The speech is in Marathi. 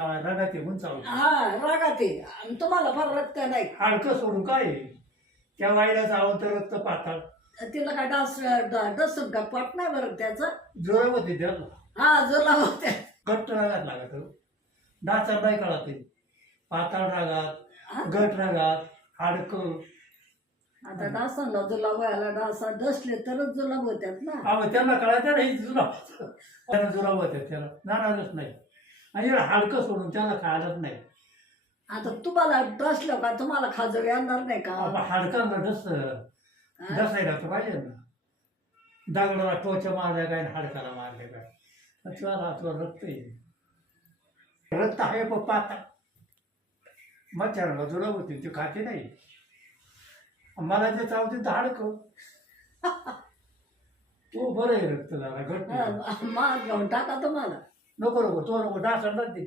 रगात येऊन चालू हा रागात आहे आणि तुम्हाला फार रक्त नाही. हाडकं सोडून काय आहे? त्या वाईला जावं तर रक्त पाताळ तिला काय डसन का पोट नाही बरं त्याचं. जोर होते त्याला हा जुला होत्या. घट्ट रागात लागत डाचा नाही कळत पाताळ रागात घट रागात हाडकं. आता डासांना जुलाब व्हायला डासा डसले तरच जुलाब होत्यात ना. अहो त्यांना कळायचं नाही जुलाब त्यांना जुलाब होत्या त्याला नाराजच नाही आणि हाडकं सोडून त्यांना खायलाच नाही. आता तुम्हाला डसलं का तुम्हाला खाजर येणार नाही का. हाडकांना डसायला तर पाहिजे ना. दगडाला टोच्या मारल्या काय आणि हाडकाला मारले काय तुला रक्त येईल. रक्त आहे पण पाता मच्छराला जुलाब होती ते खाते नाही. मला जे चावते तर हाडकं तो बरं आहे रक्त जरा घट मार घेऊन टाका तुम्हाला. नको नको तो नको डास आणतात ते